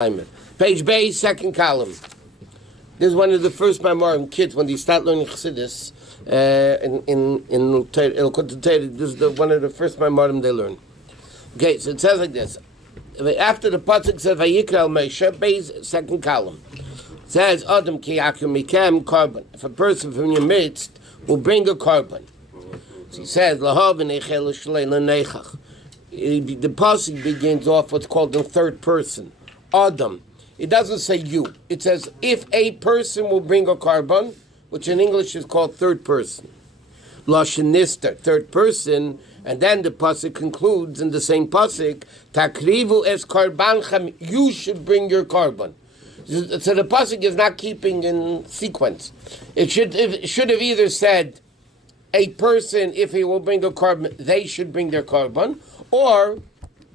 Page B, second column. This is one of the first Maamarim kids when they start learning Chassidus in Likkutei. This is one of the first Maamarim they learn. Okay, so it says like this. After the pasuk says Vayikra al Moshe, B's second column. It says Adam ki yakum mikem carbon. If a person from your midst will bring a carbon. So he says Lahav nechel shlei lenechach. The pasuk begins off what's called the third person. Adam. It doesn't say you. It says if a person will bring a carbon, which in English is called third person. Lashonister, third person, and then the pasuk concludes in the same pasuk, Takrivu es karbanchem, you should bring your carbon. So the pasuk is not keeping in sequence. It should have either said a person, if he will bring a carbon, they should bring their carbon, or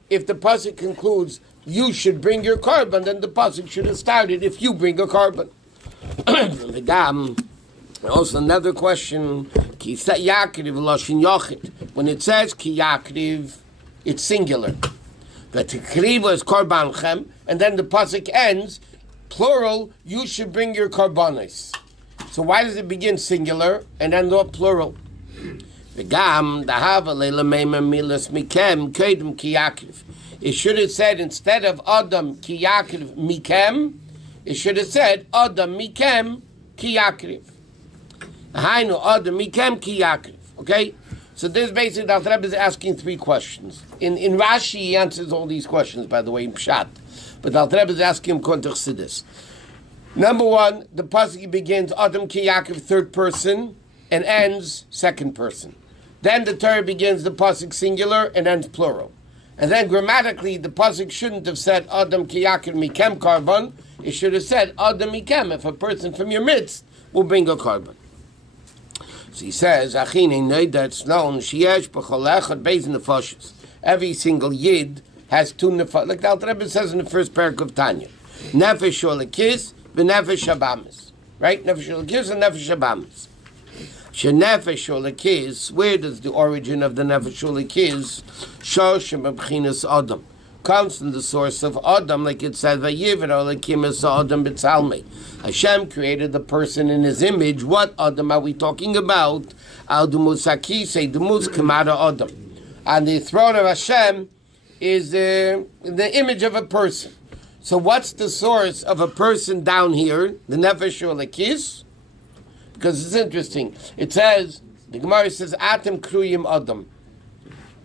if the pasuk concludes you should bring your carbon, then the pasuk should have started if you bring a carbon. Also another question, when it says ki yakriv, it's singular. But tikriva is karbanchem, and then the pasuk ends, plural, you should bring your karbanis. So why does it begin singular and end up plural? It should have said, instead of Adam ki yakriv mikem, it should have said Adam mikem ki yakriv. Hainu Adam mikem ki yakriv. Okay? So this basically, the Rabbi is asking three questions. In Rashi, he answers all these questions, by the way, in Pshat. But the Rabbi is asking him according to Chassidus. Number one, the pasuk begins Adam ki yakriv, third person, and ends second person. Then the Torah begins the pasuk singular and ends plural. And then grammatically, the pasuk shouldn't have said Adam ki yakriv mikem carbon. It should have said Adam mikem, if a person from your midst will bring a carbon. So he says, Achine neida, it's known, sheyesh b'chol echad beis nefashos. Every single yid has two nefashos. Like the Rebbe says in the first parak of Tanya. Nefesh olekis v'nefesh habamis. Right? Nefesh olekis and nefesh habamis. Shenefesh olekis, where does the origin of the nefesh olekis? Shoshem b'chinas Adam. Comes from the source of Adam, like it says, Vayivra olekim es Adam b'tzalmei. Hashem created the person in his image. What Adam are we talking about? Al dumus hakisei, dumus kamara Adam. And the throne of Hashem is the image of a person. So what's the source of a person down here? The nefesh olekis? Because it's interesting. It says, the Gemara says, Atem kruyim Adam.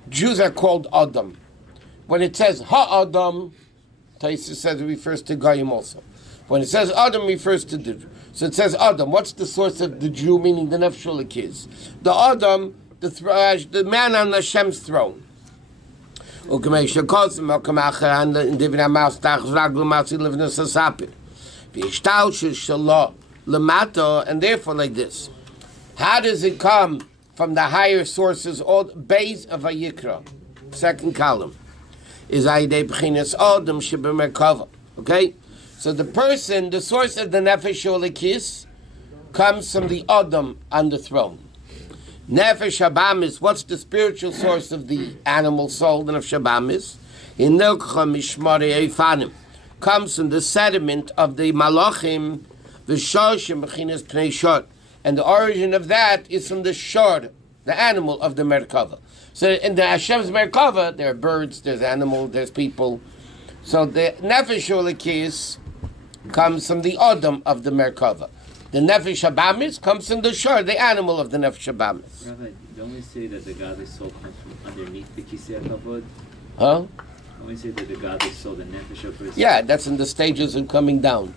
Jews are called Adam. When it says Ha-Adam, Taisa says it refers to Goyim also. When it says Adam, it refers to the Jew. So it says Adam. What's the source of the Jew, meaning the Nefesh Olekis? The Adam, the man on Hashem's throne. And therefore like this. How does it come from the higher sources, all base of Vayikra? Second column. Is Aidei B'chinas Adam Shebemerkava. Okay? So the person, the source of the Nefesh Olekis, comes from the Adam on the throne. Nefesh Habamis, what's the spiritual source of the animal soul, the Nefesh Habamis? In Nilkcha Mishmari Eifanim, comes from the sediment of the Malachim, the Shoshim B'chinas Pnei Shor. And the origin of that is from the Shor, the animal of the Merkava. So in the Hashem's Merkava, there are birds, there's animals, there's people. So the Nefesh Olekis comes from the Adam of the Merkava. The Nefesh Habamis comes from the Shor, the animal of the Nefesh Habamis. Rabbi, don't we say that the godly soul comes from underneath the Kisei HaKavod? Huh? Don't we say that the godly soul, the Nefesh of person? Yeah, that's in the stages of coming down.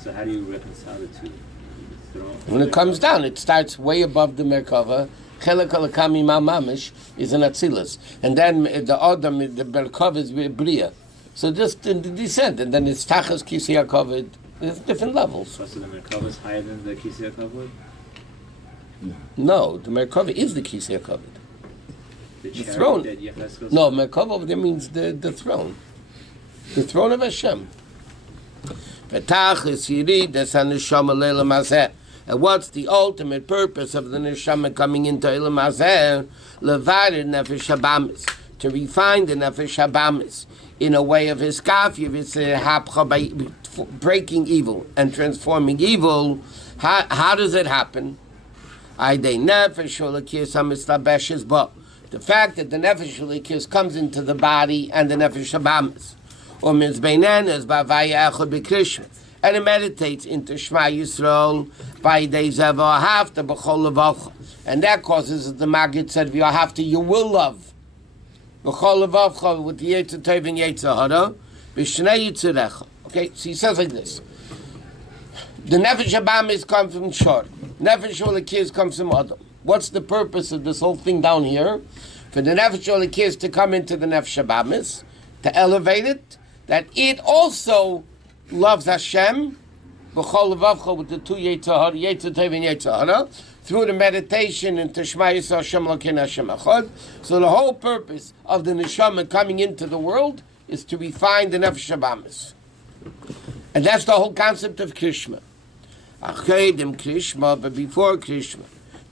So how do you reconcile the two? When it comes down, it starts way above the Merkava. Chelek alakami ma'mamish is an atzilus, and then the Adam, the Merkava is bria. So just in the descent, and then it's tachas Kisei HaKavod. There's different levels. So the Merkava is higher than the Kisei HaKavod? No, the Merkava is the Kisei HaKavod. The throne. No, Merkava over there means the throne. The throne of Hashem. And what's the ultimate purpose of the neshama coming into Elam Hazeh? Levarid nefesh habamis, to refine the nefesh habamis in a way of hiskafia, it's a hapcha by breaking evil and transforming evil. How does it happen? The fact that the nefesh ulikis comes into the body and the nefesh habamis, and it meditates into Shema Yisrael by days of Ahavta b'chol levavcha, and that causes the Maggid said v'Ahavta you will love b'chol levavcha with the Yetzer Tov and Yetzer Hara b'shnei yitzirecha. Okay, so he says like this: the nefesh habamis comes from Shor, nefesh ulikis comes from Adam. What's the purpose of this whole thing down here? For the nefesh ulikis to come into the nefesh habamis, to elevate it, that it also loves Hashem, b'chol levavcha with the two Yetzer Tov and Yetzer Hara, through the meditation into Shema Yisrael Hashem Elokeinu Hashem Echad. So the whole purpose of the neshama coming into the world is to refine the nefesh habamis, and that's the whole concept of Krishma. Achedim Krishma, but before Krishma,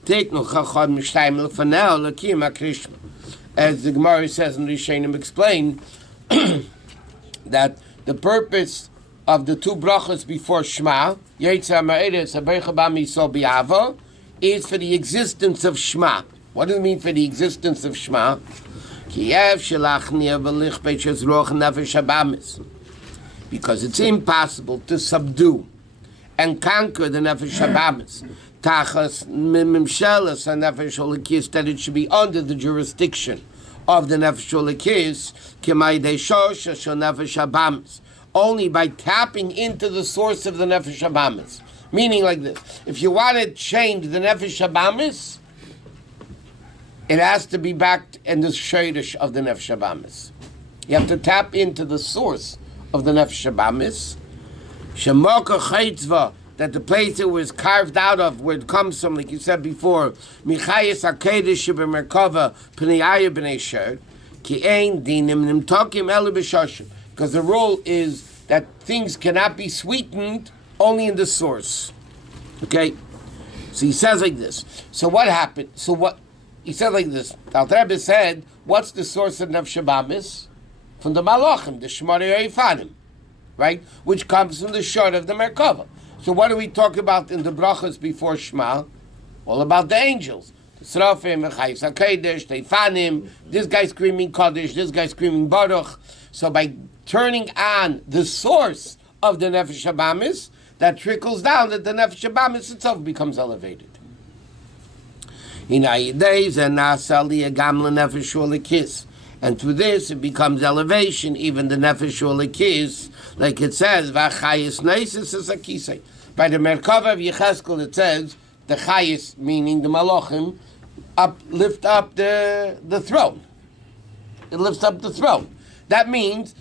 take no chachad mishtayim lefanel lakim Krishma, as the Gemara says and Rishonim explain that the purpose of the two brachas before Shema, Yetzer Ma'eres Habecha B'Misol B'Ava, is for the existence of Shema. What does it mean for the existence of Shema? Because it's impossible to subdue and conquer the nefesh habamis. Tachas mimshelas and nefesh olikis, that it should be under the jurisdiction of the nefesh olikis, k'maydei shosh shel nefesh habamis, only by tapping into the source of the nefesh habamis. Meaning like this: if you want to change the nefesh habamis, it has to be back in the shayrish of the nefesh habamis. You have to tap into the source of the nefesh habamis. Shemoka chaytzva, that the place it was carved out of, where it comes from, like you said before, michayis hakedesh shebemerkava pneiaya b'nei sher, ki ein dinim nimtokim elu b'shashim, because the rule is that things cannot be sweetened only in the source. Okay? So he says like this. So what happened? So what? He said like this. The Rabbi said, what's the source of nefesh habamis? From the malachim, the shmarei yifanim, right? Which comes from the short of the merkava. So what do we talk about in the brachas before Shema? All about the angels. The Srafim, Chayis HaKadosh, the Ifanim, this guy screaming Kaddish, this guy screaming Baruch. So by turning on the source of the nefesh habamis, that trickles down, that the nefesh habamis itself becomes elevated. And through this, it becomes elevation, even the nefesh ulikis, like it says, v'chayis neisis is akisei. By the Merkava of Yecheskel, it says, the chayis, meaning the malachim, lift up the throne. It lifts up the throne. That means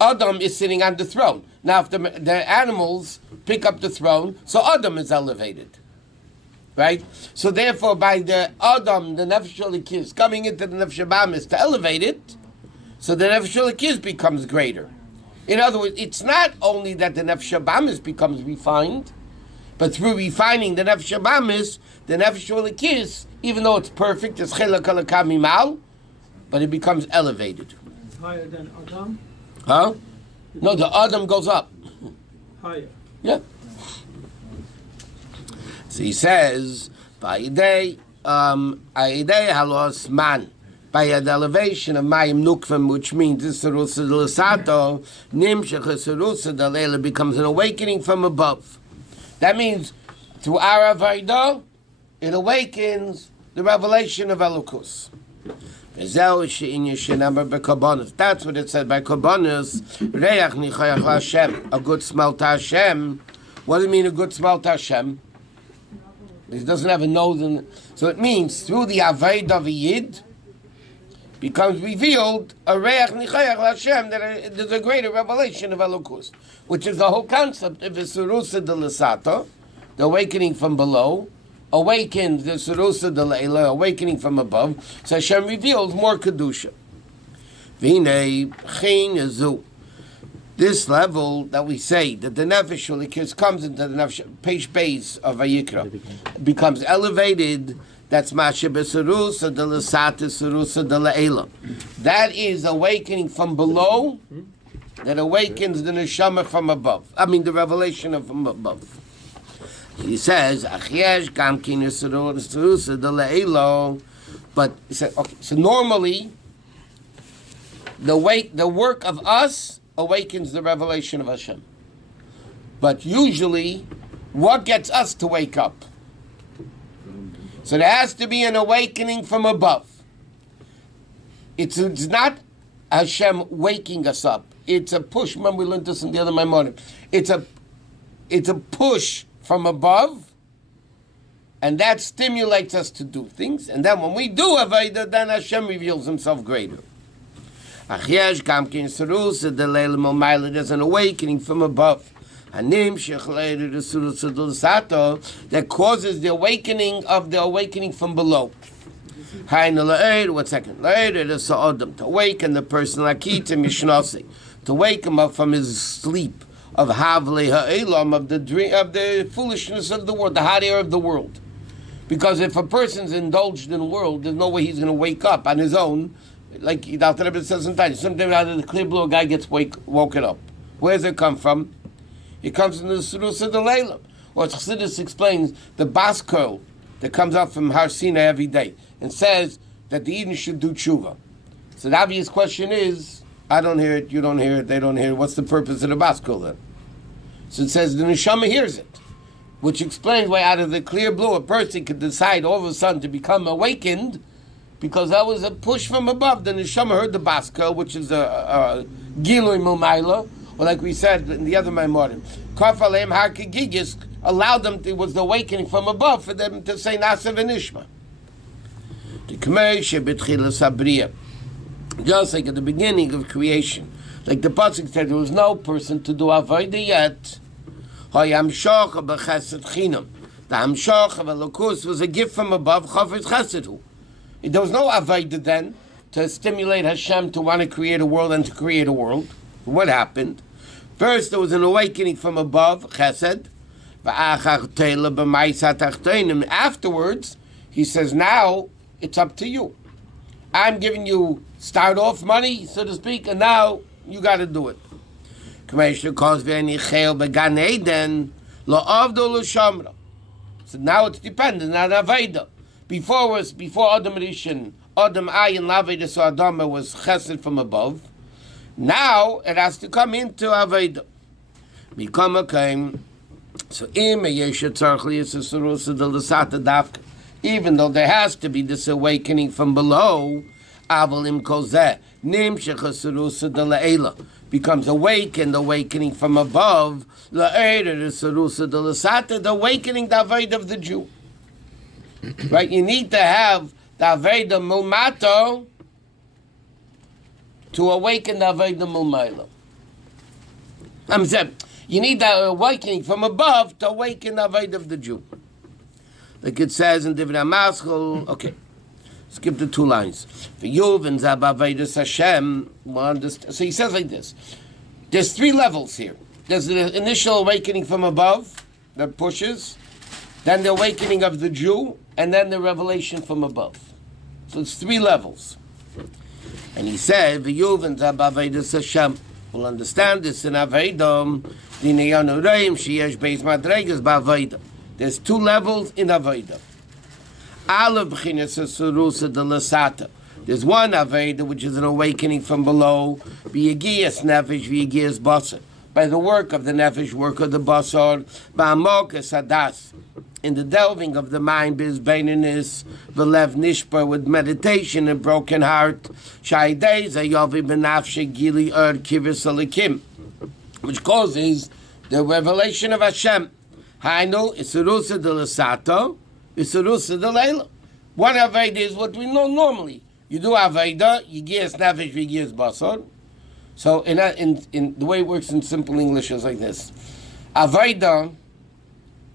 Adam is sitting on the throne. Now, if the animals pick up the throne, so Adam is elevated. Right? So therefore, by the Adam, the Nefesh Ulikis, coming into the Nefesh habamis to elevate it, so the Nefesh Ulikis becomes greater. In other words, it's not only that the Nefesh habamis becomes refined, but through refining the Nefesh habamis, the Nefesh Ulikis, even though it's perfect, it's Chilak Alakam Mimal, but it becomes elevated. It's higher than Adam? Huh? No, the Adam goes up. Higher. Yeah. So he says, Vayidei halos man, by the elevation of Mayim Nukvim, which means this Sarusa de Lasato, Nimshach Sarusa de Leila becomes an awakening from above. That means through our Avaidah, it awakens the revelation of Elokus. That's what it said by Kabbanis. Reach nichayach Hashem, a good smell to Hashem. What do you mean a good smell to Hashem? It doesn't have a nose, so it means through the Aved of a Yid becomes revealed a Reach Nichayach Hashem, that there's a greater revelation of Elokus, which is the whole concept of the Surusa de Lasato, the awakening from below, awakens the Surusa de Leila, awakening from above. So Hashem reveals more Kedusha. V'nei Chin Yazu. This level that we say, that the Nefesh Ulikis comes into the Nefesh, page base of Vayikra, becomes elevated, That's Masha Besarusa de Lasata Sarusa de La'ela. That is awakening from below that awakens the neshama from above. I mean, the revelation of from above. He says, Achyesh Gamkin Sarusa de La'ela. But he said, okay, so normally the work of us awakens the revelation of Hashem. But usually, what gets us to wake up? So there has to be an awakening from above. It's not Hashem waking us up. It's a push. Remember we learned this in the other Maamarim. It's a push from above, and that stimulates us to do things. And then when we do Avodah, then Hashem reveals Himself greater. There's an awakening from above that causes the awakening from below. 1 second. To awaken the person, to wake him up from his sleep of Havle Ha'elam, of the dream, of the foolishness of the world, the hot air of the world. Because if a person's indulged in the world, there's no way he's going to wake up on his own. Like the Rebbe says sometimes out of the clear blue, a guy gets woken up. Where does it come from? It comes from the Surus of the Leilam. Or Chassidus explains the bas kol that comes up from Har Sinai every day and says that the Eden should do tshuva. So the obvious question is, I don't hear it, you don't hear it, they don't hear it. What's the purpose of the bas kol then? So it says the neshama hears it, which explains why out of the clear blue a person could decide all of a sudden to become awakened, because that was a push from above. The neshama heard the bas kol, which is a gilui milmaila, or like we said in the other Maamarim, Kaf Aleim Har Kegigis allowed them, it was the awakening from above for them to say Nasa v'Nishma. Just like at the beginning of creation, like the Pasuk said, there was no person to do Avodah yet. The Hamshach of Elokus was a gift from above. Chafetz Chesed. There was no Avodah then to stimulate Hashem to want to create a world and to create a world. What happened? First, there was an awakening from above, Chesed. Afterwards, he says, now it's up to you. I'm giving you start-off money, so to speak, and now you got to do it. So now it's dependent on Avodah. Before Adam Rishon, Adam Ayin Laveda, so Adam was Chesed from above. Now it has to come into Avodah. Become a kaim. So even though there has to be this awakening from below, becomes awakening from above, the awakening the Avodah of the Jew. Right? You need to have the Avodah Mulmato to awaken the Avodah Mulmaila. I'm saying, you need the awakening from above to awaken the Avodah of the Jew. Like it says in Divrei Maschil, okay, skip the 2 lines. So he says like this. There's 3 levels here. There's the initial awakening from above that pushes, then the awakening of the Jew, and then the revelation from above. So it's 3 levels. And he said, we'll understand this in Avodah. There's 2 levels in Avodah. There's one Avodah, which is an awakening from below, by the work of the nefesh, work of the basar, in the delving of the mind, bizbaininess, v'lev nishbar, with meditation and broken heart, which causes the revelation of Hashem. Hainu isurusa de l'sato, isurusa de leila. One Avodah is what we know normally. You do Avodah, you give nefesh, you give basar. So in the way it works in simple English is like this. Avodah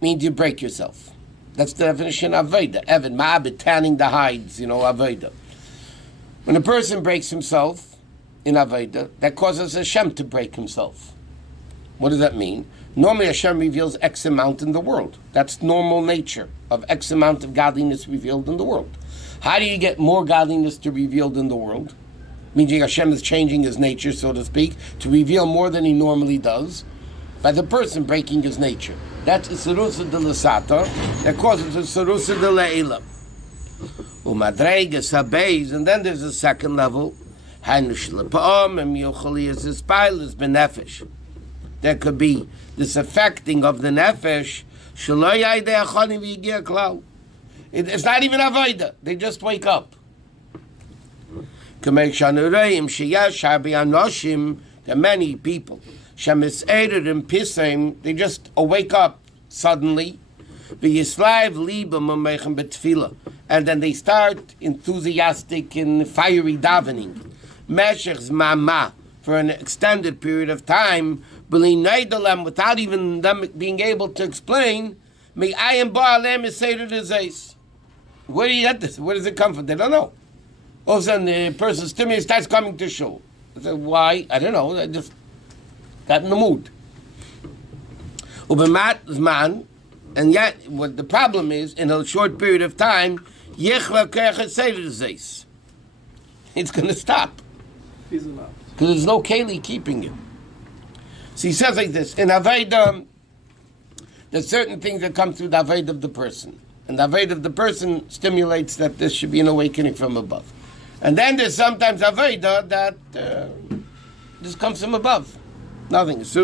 means you break yourself. That's the definition of Avodah. Evan, ma'abed, tanning the hides, Avodah. When a person breaks himself in Avodah, that causes Hashem to break himself. What does that mean? Normally Hashem reveals X amount in the world. That's normal nature of X amount of godliness revealed in the world. How do you get more godliness to be revealed in the world? Meaning Hashem is changing his nature, so to speak, to reveal more than he normally does, by the person breaking his nature. That's Isarusa de Lasata, that causes Isarusa de Le'ila. Umadregas Habeis, and then there's a second level. There could be this affecting of the nefesh. It's not even avoida. They just wake up. There are many people. They just wake up suddenly. And then they start enthusiastic and fiery davening. For an extended period of time, without even them being able to explain, where do you get this? Where does it come from? They don't know. All of a sudden, the person's stimulus starts coming to shul. I said, why? I don't know. I just got in the mood. And yet, what the problem is, in a short period of time, it's going to stop. Because there's no keli keeping it. So he says like this, in Aveda, there's certain things that come through the Aveda of the person. And the Aveda of the person stimulates that this should be an awakening from above. And then there's sometimes Aveda that this comes from above. Nothing. It's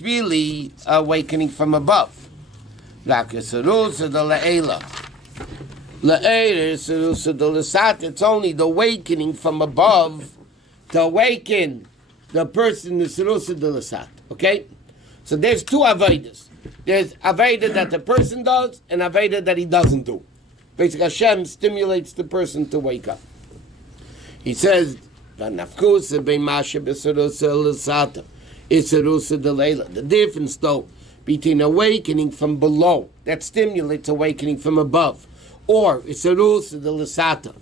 really awakening from above. It's only the awakening from above to awaken the person, the Serusa de Lasat. Okay? So there's two Avedas. There's Aveda that the person does and Aveda that he doesn't do. Basically, Hashem stimulates the person to wake up. He says, the difference, though, between awakening from below, that stimulates awakening from above, or Isarusa de Lasata,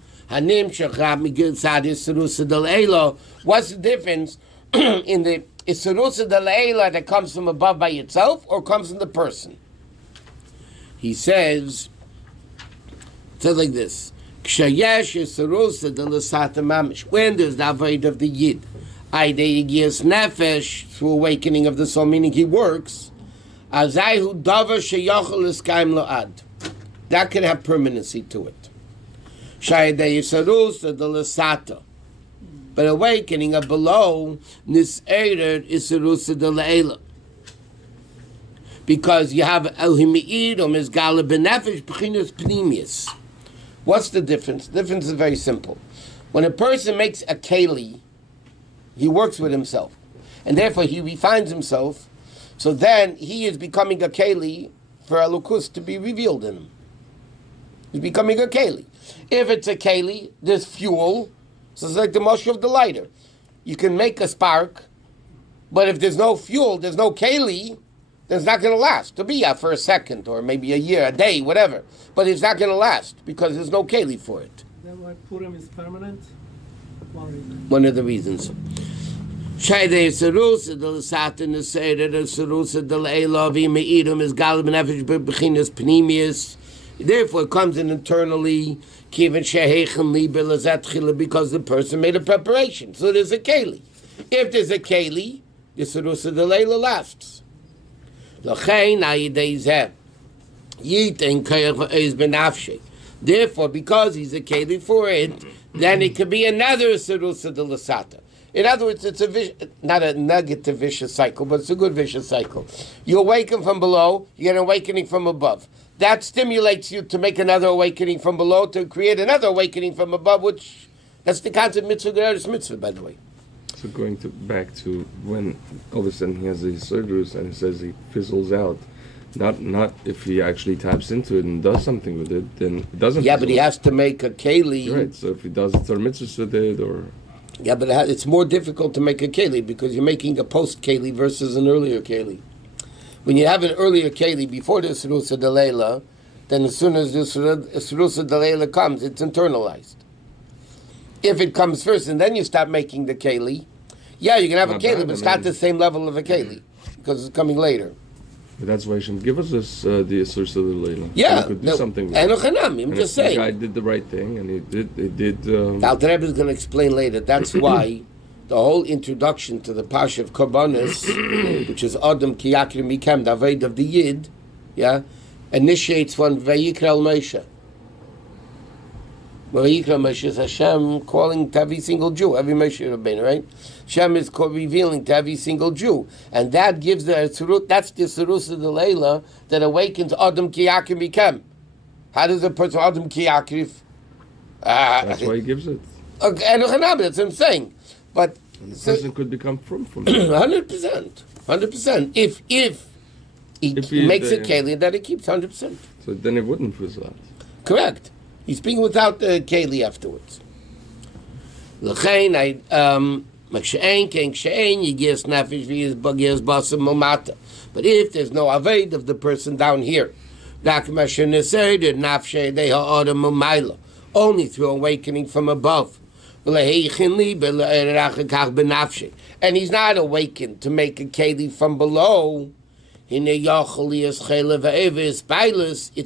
what's the difference in the Isarusa de Leila that comes from above by itself or comes from the person? He says like this, when there's the avoid of the Yid, nefesh, through awakening of the soul, meaning he works, that can have permanency to it. But awakening of below, because you have what's the difference? The difference is very simple. When a person makes a keli, he works with himself, and therefore he refines himself. So then he is becoming a keli for Elokus to be revealed in him. He's becoming a keli. If it's a keli, there's fuel. So it's like the Moshe of the lighter. You can make a spark, but if there's no fuel, there's no keli, then it's not going to last. It'll be for a second, or maybe a year, a day, whatever. But it's not going to last because there's no keli for it. Then why Purim is permanent? One reason. One of the reasons. Therefore, it comes in internally, because the person made a preparation. So there's a keli. If there's a keli, the Serusa de Leila lasts. Therefore, because he's a keli for it, then it could be another Serusa de Lasata. In other words, it's not a negative vicious cycle, but it's a good vicious cycle. You awaken from below, you get an awakening from above. That stimulates you to make another awakening from below, to create another awakening from above, which, that's the concept mitzvah, Gereris mitzvah, by the way. So going back to when all of a sudden he has these surgeries and he says he fizzles out, not if he actually taps into it and does something with it, then it doesn't. Yeah, but he has to make a keli. Right, so if he does it, or mitzvah with it, or... Yeah, but it's more difficult to make a keli because you're making a post-keli versus an earlier keli. When you have an earlier keli before the Serusa de Leila, then as soon as the Serusa de Leila comes, it's internalized. If it comes first and then you start making the keli, yeah, you can have a Not keli, bad, but it's I not mean- the same level of a keli because it's coming later. But that's why Hashem give us this the Yisur of the Leila. Yeah, we could do no, something with and it. I'm And just if the guy saying. did the right thing, and he did. The Alter Rebbe is going to explain later. That's why the whole introduction to the Parsha of Korbanos, which is Adam Ki Yakrim Mikem, the Aved of the Yid, yeah, initiates one Vayikra al Moshe. Vayikra Moshe is Hashem calling to every single Jew, every Moshe Rabbeinu, right? Hashem is revealing to every single Jew, and that gives that's the Surus of the Leila that awakens Adam Ki Yakrim Mikem. How does a person Adam Ki Yakrif? That's why he gives it. Okay, that's what I'm saying. But And the so, person could become from 100%. If he makes it keli, then it keeps 100%. So then it wouldn't fizzle out. Correct. He's speaking without the keli afterwards. L'chein, but if there's no aved of the person down here, only through awakening from above. And he's not awakened to make a keli from below. It's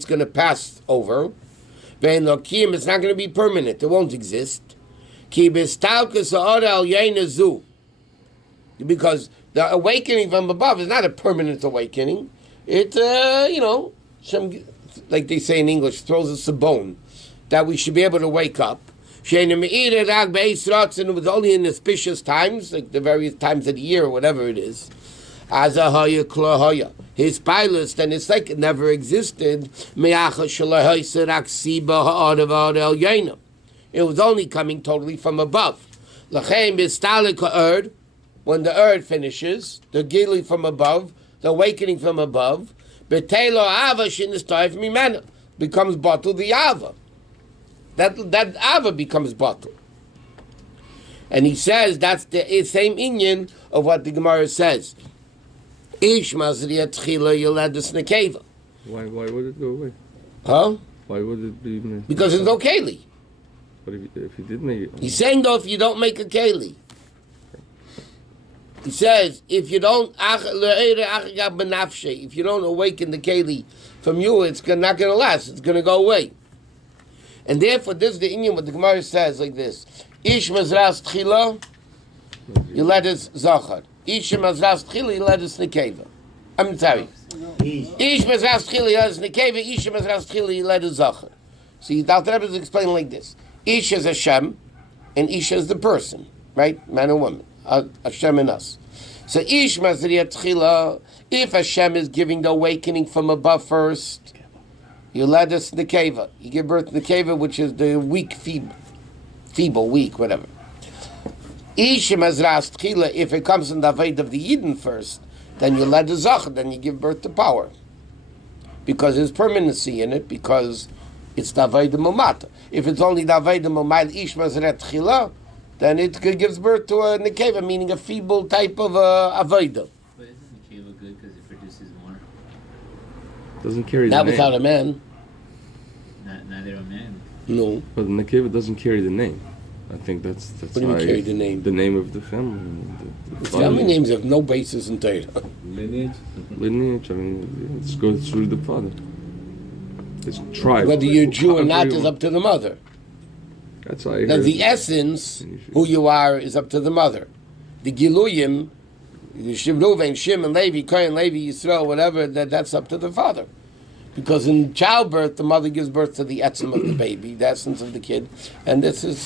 going to pass over. It's not going to be permanent. It won't exist. Because the awakening from above is not a permanent awakening. It, like they say in English, throws us a bone that we should be able to wake up. And it was only in auspicious times, like the various times of the year or whatever it is. His pilots, then it's like it never existed. It was only coming totally from above. When the earth finishes, the gili from above, the awakening from above, becomes bottled the ava. That ava becomes bottled. And he says that's the same inyan of what the Gemara says. Ish mazriya tchila yoledus nekeva. Why would it go away? Huh? Why would it be? Because there's no keli. But if he did make it, He's saying though, if you don't make a keli, he says if you don't awaken the keli from you, it's not going to last. It's going to go away. And therefore, this is the inyan what the Gemara says like this: Ish mazras tchila, yoledus zachar. Ish mazras tchila, yoledus nekeva. I'm sorry. Ish mazras tchila, yoledus nekeva. Ish mazras tchila, yoledus zachar. See, the Alter Rebbe is explaining like this: Ish is Hashem, and Ish is the person, right? Man and woman, Hashem and us. So Ish mazriya tchila. If Hashem is giving the awakening from above first, you led us nekeva. You give birth to nekeva, which is the weak, feeble, weak, whatever. Ish mazras tchila. If it comes in the aved of the Yidden first, then you led the zachar. Then you give birth to power, because there's permanency in it. Because it's the aved mumata. If it's only the aved mumayl ish mazrat tchila, then it gives birth to a nekeva, meaning a feeble type of aved. But isn't Nekeva good because it produces more? doesn't carry Not the name. without a man. Neither a man. No. But the Nekeva doesn't carry the name. I think that's What do you mean why carry the name? The name of the family. The Family names have no basis in Torah. Lineage. lineage. I mean, it goes through the father. It's tribe. Whether you're Jew or not is Everyone- up to the mother. That's how I Now heard the it. essence, who you are, is up to the mother. The Giluyim, Reuven, Shimon, Levi, Kohen, Levi, Yisrael, whatever, that's up to the father. Because in childbirth, the mother gives birth to the etzem of the baby, the essence of the kid. And this is